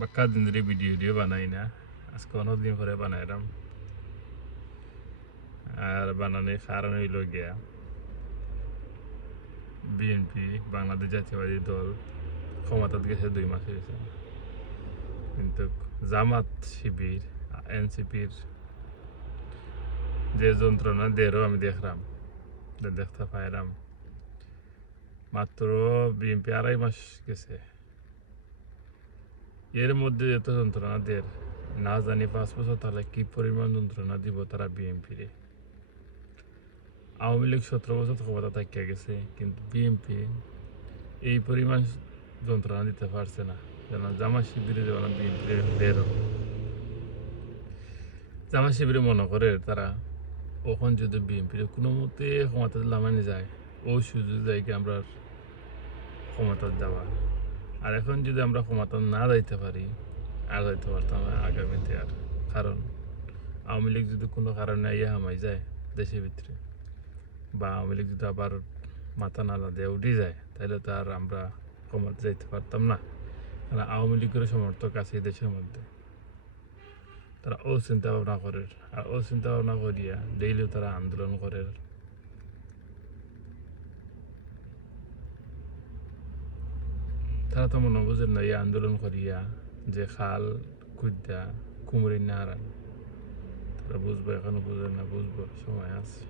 বাক্কা দিন ধরে ভিডিও বানাই না, আজকে অনেকদিন পরে বানাইলাম। আর বানানোর কারণ হইল গিয়া বিএনপি বাংলাদেশ জাতীয়বাদী দল ক্ষমতাত গেছে 2 মাস হয়েছে, কিন্তু জামাত শিবির এনসিপির যে যন্ত্রণা দেরও আমি দেখতে পাইলাম। মাত্র বিএনপি 2.5 মাস গেছে, এর মধ্যে এত যন্ত্রণা দের না জানি 5 বছর তাহলে কি পরিমাণ যন্ত্রণা দিব তারা বিএনপিরে। আওয়ামী লীগ 17 বছর ক্ষমতা থাকিয়া গেছে, কিন্তু বিএনপি এই পরিমাণ যন্ত্রণা দিতে পারছে না। যেন জামাত শিবিরে যেমন বিএনপি দেরও জামাত শিবিরে মনে করে তারা কখন যদি বিএনপির কোনো মতে ক্ষমতা লামানি যায়, ওই সুযোগ জায়গায় আমরা ক্ষমতা যাওয়া। আর এখন যদি আমরা ক্ষমতা না যাইতে পারি, আর যাইতে পারতাম না আগামীতে। আর কারণ আওয়ামী লীগ যদি কোনো কারণে ইয়ে হামাই যায় দেশের ভিতরে, বা আওয়ামী লীগ যদি আবার মাথা নালা দিয়ে উঠে যায়, তাহলে তো আর আমরা ক্ষমতা যাইতে পারতাম না। কারণ আওয়ামী লীগের সমর্থক আছে এই দেশের মধ্যে, তারা ও চিন্তা ভাবনা করে। আর ও চিন্তা ভাবনা করিয়া ডেইলি তারা আন্দোলন করে। তারা তো মনে বুঝেন না এই আন্দোলন করিয়া যে খাল খুঁজা কুমড়ি না হারান। তারা বুঝবো, এখনো বুঝে না, বুঝবো, সময় আছে।